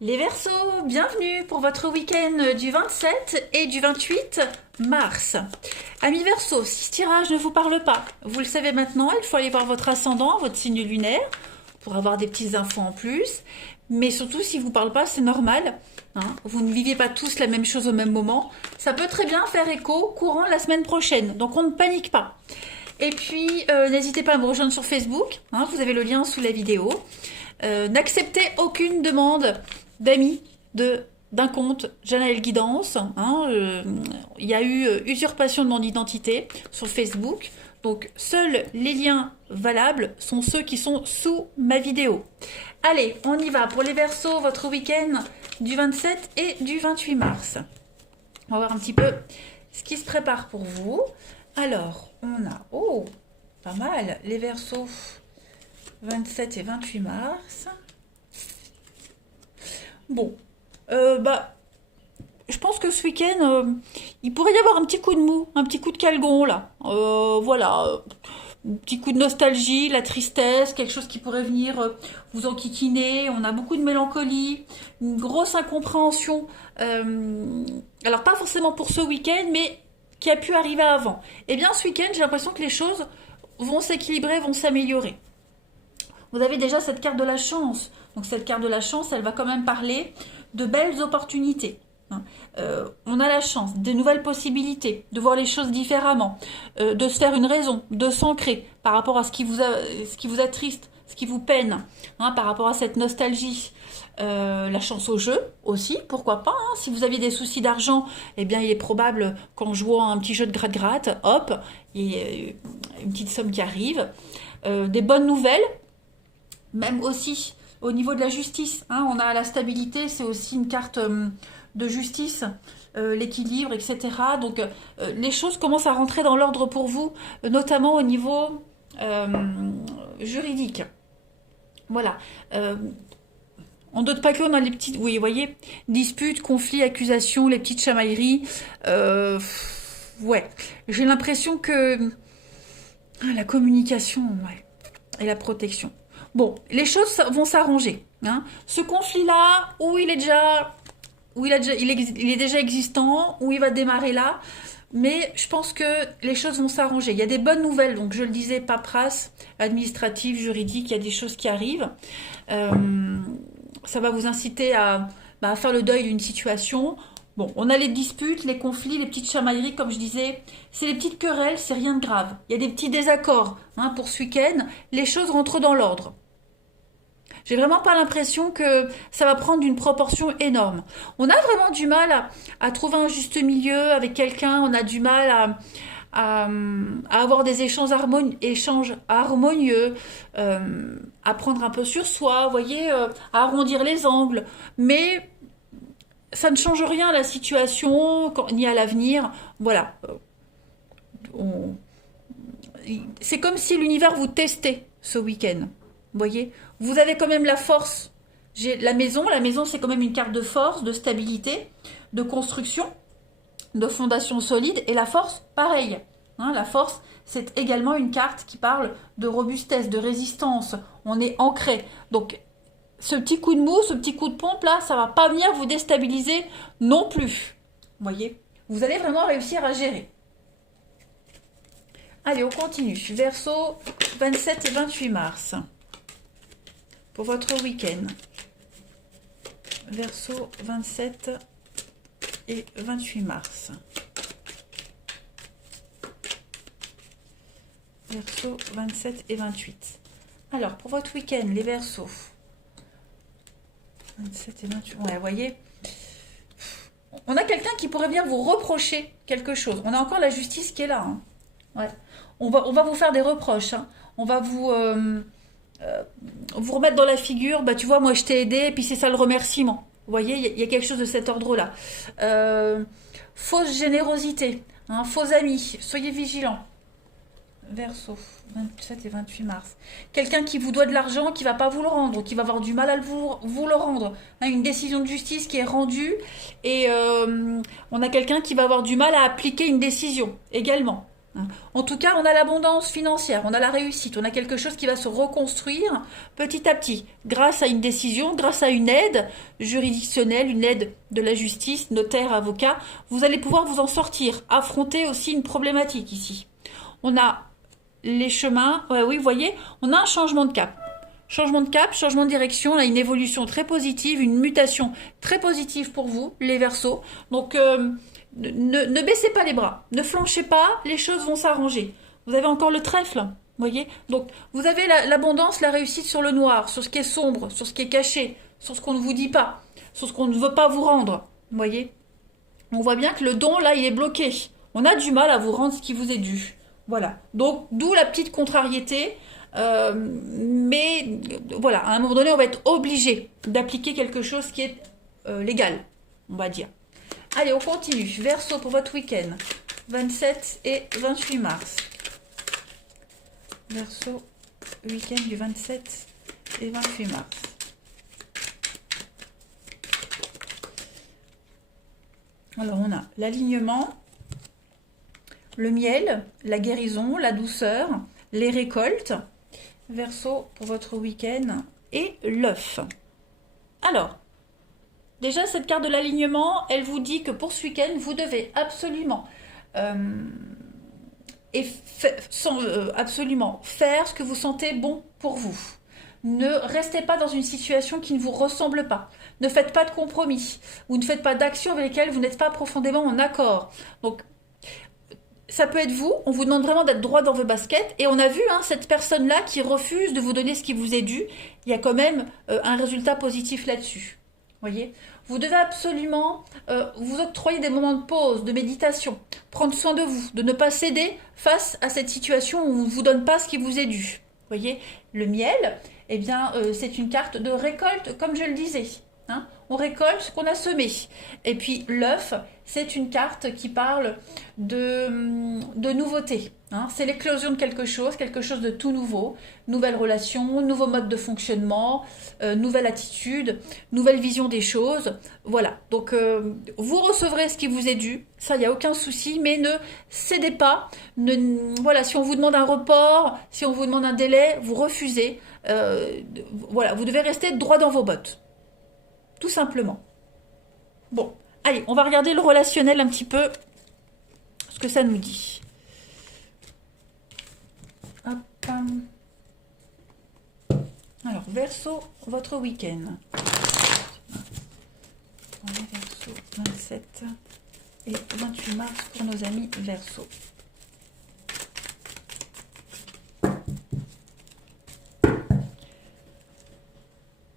Les Verseaux, bienvenue pour votre week-end du 27 et du 28 mars. Amis Verseaux, si ce tirage ne vous parle pas, vous le savez maintenant, il faut aller voir votre ascendant, votre signe lunaire, pour avoir des petites infos en plus. Mais surtout, si vous parle pas, c'est normal. Hein, vous ne vivez pas tous la même chose au même moment. Ça peut très bien faire écho courant la semaine prochaine, donc on ne panique pas. Et puis, n'hésitez pas à me rejoindre sur Facebook, hein, vous avez le lien sous la vidéo. N'acceptez aucune demande d'amis d'un compte Janaël Guidance. Hein, il y a eu usurpation de mon identité sur Facebook. Donc, seuls les liens valables sont ceux qui sont sous ma vidéo. Allez, on y va pour les Verseaux, votre week-end du 27 et du 28 mars. On va voir un petit peu ce qui se prépare pour vous. Alors, on a, oh, pas mal, les Verseaux 27 et 28 mars. Bon, je pense que ce week-end, il pourrait y avoir un petit coup de mou, un petit coup de calgon, là. Voilà, un petit coup de nostalgie, la tristesse, quelque chose qui pourrait venir vous enquiquiner. On a beaucoup de mélancolie, une grosse incompréhension. Alors, pas forcément pour ce week-end, mais qui a pu arriver avant. Eh bien, ce week-end, j'ai l'impression que les choses vont s'équilibrer, vont s'améliorer. Vous avez déjà cette carte de la chance. Donc cette carte de la chance, elle va quand même parler de belles opportunités. On a la chance, des nouvelles possibilités, de voir les choses différemment, de se faire une raison, de s'ancrer par rapport à ce qui vous attriste, ce qui vous peine, hein, par rapport à cette nostalgie. La chance au jeu aussi, pourquoi pas. Hein, si vous aviez des soucis d'argent, eh bien il est probable qu'en jouant un petit jeu de gratte-gratte, hop, il y ait une petite somme qui arrive. Des bonnes nouvelles, même aussi au niveau de la justice. Hein, on a la stabilité, c'est aussi une carte de justice, l'équilibre, etc. Donc les choses commencent à rentrer dans l'ordre pour vous, notamment au niveau juridique. Voilà. On ne doute pas qu'on a les petites, oui, vous voyez, disputes, conflits, accusations, les petites chamailleries. Ouais, j'ai l'impression que la communication, ouais, et la protection. Bon, les choses vont s'arranger. Hein. Ce conflit-là, où il est déjà, il est déjà existant, où il va démarrer là, mais je pense que les choses vont s'arranger. Il y a des bonnes nouvelles, donc je le disais, paperasse, administrative, juridique, il y a des choses qui arrivent. Ça va vous inciter à faire le deuil d'une situation. Bon, on a les disputes, les conflits, les petites chamailleries, comme je disais. C'est les petites querelles, c'est rien de grave. Il y a des petits désaccords hein, pour ce week-end. Les choses rentrent dans l'ordre. J'ai vraiment pas l'impression que ça va prendre une proportion énorme. On a vraiment du mal à trouver un juste milieu avec quelqu'un. On a du mal à avoir des échanges harmonieux, à prendre un peu sur soi, vous voyez, à arrondir les angles. Mais ça ne change rien à la situation, ni à l'avenir. Voilà. C'est comme si l'univers vous testait ce week-end. Vous voyez, vous avez quand même la force. J'ai la maison c'est quand même une carte de force, de stabilité, de construction, de fondation solide. Et la force, pareil. Hein, la force, c'est également une carte qui parle de robustesse, de résistance. On est ancré. Donc, ce petit coup de mou, ce petit coup de pompe là, ça va pas venir vous déstabiliser non plus. Vous voyez, vous allez vraiment réussir à gérer. Allez, on continue. Verseau 27 et 28 mars. Pour votre week-end. Verseau 27 et 28 mars. Verseau 27 et 28. Alors, pour votre week-end, les Verseaux. 27 et 28. Ouais, vous voyez, on a quelqu'un qui pourrait venir vous reprocher quelque chose. On a encore la justice qui est là. Hein. Ouais. On va vous faire des reproches. Hein. On va vous remettre dans la figure. Bah, tu vois, moi, je t'ai aidé, et puis c'est ça le remerciement. Vous voyez, il y a quelque chose de cet ordre-là. Fausse générosité, hein, faux amis. Soyez vigilants. Verseau, 27 et 28 mars. Quelqu'un qui vous doit de l'argent, qui va pas vous le rendre, qui va avoir du mal à vous le rendre. Hein, une décision de justice qui est rendue et on a quelqu'un qui va avoir du mal à appliquer une décision également. Hein. En tout cas, on a l'abondance financière, on a la réussite, on a quelque chose qui va se reconstruire petit à petit, grâce à une décision, grâce à une aide juridictionnelle, une aide de la justice, notaire, avocat. Vous allez pouvoir vous en sortir, affronter aussi une problématique ici. On a les chemins, ouais, oui, vous voyez, on a un changement de cap. Changement de cap, changement de direction, on a une évolution très positive, une mutation très positive pour vous, les Verseaux. Donc, ne baissez pas les bras, ne flanchez pas, les choses vont s'arranger. Vous avez encore le trèfle, vous voyez. Donc, vous avez l'abondance, la réussite sur le noir, sur ce qui est sombre, sur ce qui est caché, sur ce qu'on ne vous dit pas, sur ce qu'on ne veut pas vous rendre, vous voyez. On voit bien que le don, là, il est bloqué. On a du mal à vous rendre ce qui vous est dû. Voilà. Donc, d'où la petite contrariété. Mais voilà, à un moment donné, on va être obligé d'appliquer quelque chose qui est légal, on va dire. Allez, on continue. Verseau pour votre week-end, 27 et 28 mars. Verseau, week-end du 27 et 28 mars. Alors, on a l'alignement, le miel, la guérison, la douceur, les récoltes. Verseau pour votre week-end et l'œuf. Alors, déjà cette carte de l'alignement, elle vous dit que pour ce week-end, vous devez absolument, absolument faire ce que vous sentez bon pour vous. Ne restez pas dans une situation qui ne vous ressemble pas. Ne faites pas de compromis ou ne faites pas d'actions avec lesquelles vous n'êtes pas profondément en accord. Donc, ça peut être vous, on vous demande vraiment d'être droit dans vos baskets, et on a vu cette personne-là qui refuse de vous donner ce qui vous est dû, il y a quand même un résultat positif là-dessus. Voyez, vous devez absolument vous octroyer des moments de pause, de méditation, prendre soin de vous, de ne pas céder face à cette situation où on ne vous donne pas ce qui vous est dû. Voyez, le miel, eh bien, c'est une carte de récolte, comme je le disais. Hein, on récolte ce qu'on a semé. Et puis l'œuf, c'est une carte qui parle de nouveauté. Hein, c'est l'éclosion de quelque chose de tout nouveau. Nouvelle relation, nouveau mode de fonctionnement, nouvelle attitude, nouvelle vision des choses. Voilà, donc vous recevrez ce qui vous est dû, ça, il n'y a aucun souci, mais ne cédez pas. Voilà, si on vous demande un report, si on vous demande un délai, vous refusez. Voilà, vous devez rester droit dans vos bottes. Tout simplement. Bon, allez, on va regarder le relationnel un petit peu, ce que ça nous dit. Hop. Alors, Verseau, votre week-end. Verseau, 27 et 28 mars pour nos amis Verseau.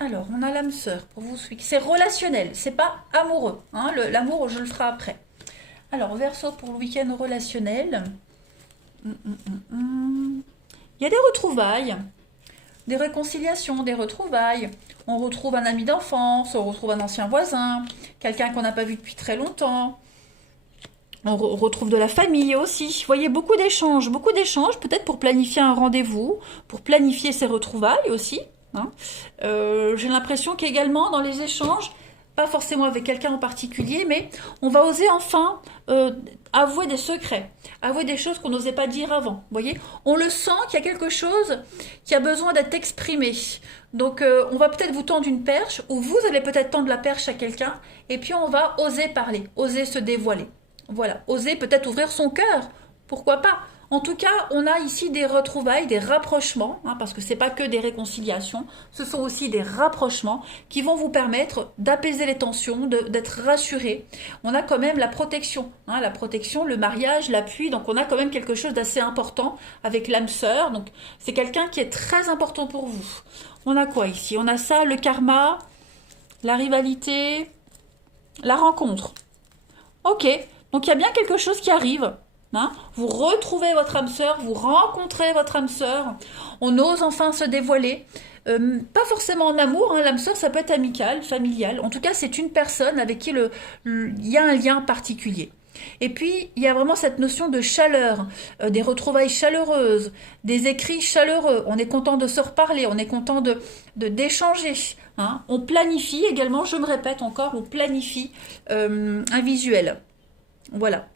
Alors, on a l'âme sœur pour vous. C'est relationnel, c'est pas amoureux. Hein, l'amour, je le ferai après. Alors, Verseau pour le week-end relationnel. Il y a des retrouvailles, des réconciliations, des retrouvailles. On retrouve un ami d'enfance, on retrouve un ancien voisin, quelqu'un qu'on n'a pas vu depuis très longtemps. On retrouve de la famille aussi. Vous voyez, beaucoup d'échanges, peut-être pour planifier un rendez-vous, pour planifier ces retrouvailles aussi. Hein. J'ai l'impression qu'également dans les échanges, pas forcément avec quelqu'un en particulier, mais on va oser enfin avouer des secrets, avouer des choses qu'on n'osait pas dire avant. Vous voyez, on le sent qu'il y a quelque chose qui a besoin d'être exprimé. Donc on va peut-être vous tendre une perche, ou vous allez peut-être tendre la perche à quelqu'un, et puis on va oser parler, oser se dévoiler. Voilà, oser peut-être ouvrir son cœur, pourquoi pas. En tout cas, on a ici des retrouvailles, des rapprochements, parce que c'est pas que des réconciliations, ce sont aussi des rapprochements qui vont vous permettre d'apaiser les tensions, d'être rassuré. On a quand même la protection, le mariage, l'appui, donc on a quand même quelque chose d'assez important avec l'âme sœur, donc c'est quelqu'un qui est très important pour vous. On a quoi ici? On a ça, le karma, la rivalité, la rencontre. Ok, donc il y a bien quelque chose qui arrive. Hein, vous retrouvez votre âme sœur, vous rencontrez votre âme sœur, on ose enfin se dévoiler, pas forcément en amour, l'âme sœur ça peut être amical, familial, en tout cas c'est une personne avec qui il y a un lien particulier. Et puis il y a vraiment cette notion de chaleur, des retrouvailles chaleureuses, des écrits chaleureux, on est content de se reparler, on est content d'échanger. Hein. On planifie également, je me répète encore, on planifie un visuel. Voilà.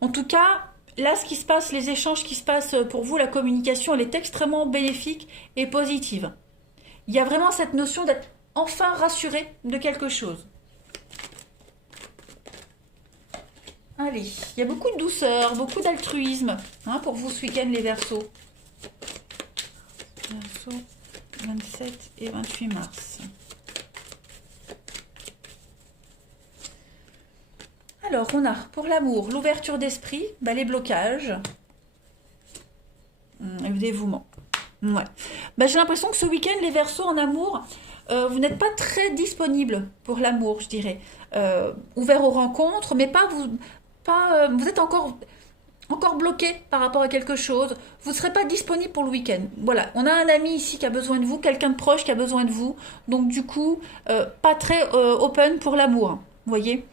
En tout cas, là, ce qui se passe, les échanges qui se passent pour vous, la communication, elle est extrêmement bénéfique et positive. Il y a vraiment cette notion d'être enfin rassuré de quelque chose. Allez, il y a beaucoup de douceur, beaucoup d'altruisme hein, pour vous ce week-end les Verseaux. Verseau, 27 et 28 mars. Alors, on a pour l'amour, l'ouverture d'esprit, bah, les blocages, le dévouement. Ouais. Bah, j'ai l'impression que ce week-end, les Verseaux en amour, vous n'êtes pas très disponible pour l'amour, je dirais. Ouvert aux rencontres, mais vous êtes encore bloqué par rapport à quelque chose. Vous ne serez pas disponible pour le week-end. Voilà, on a un ami ici qui a besoin de vous, quelqu'un de proche qui a besoin de vous. Donc du coup, pas très open pour l'amour. Vous voyez ?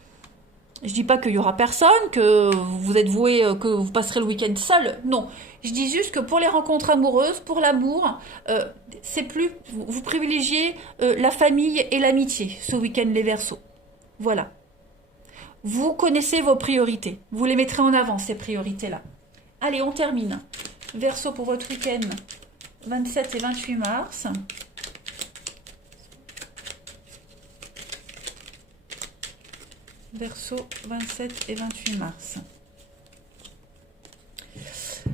Je dis pas qu'il y aura personne, que vous êtes voué, que vous passerez le week-end seul. Non, je dis juste que pour les rencontres amoureuses, pour l'amour, c'est plus vous privilégiez la famille et l'amitié ce week-end les Verseaux. Voilà. Vous connaissez vos priorités. Vous les mettrez en avant ces priorités-là. Allez, on termine. Verseau pour votre week-end 27 et 28 mars. Verseau 27 et 28 mars.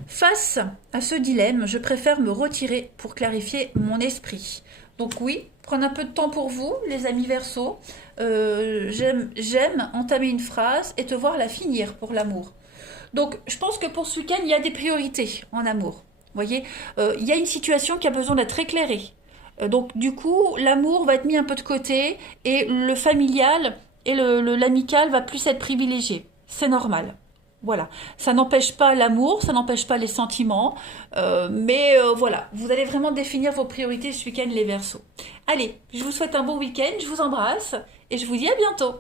Face à ce dilemme, je préfère me retirer pour clarifier mon esprit. Donc oui, prendre un peu de temps pour vous, les amis Verseau. J'aime entamer une phrase et te voir la finir pour l'amour. Donc je pense que pour ce week-end, il y a des priorités en amour. Vous voyez, il y a une situation qui a besoin d'être éclairée. Donc du coup, l'amour va être mis un peu de côté et le familial et l'amical va plus être privilégié. C'est normal. Voilà, ça n'empêche pas l'amour, ça n'empêche pas les sentiments, mais voilà, vous allez vraiment définir vos priorités ce week-end les Verseaux. Allez, je vous souhaite un bon week-end, je vous embrasse et je vous dis à bientôt.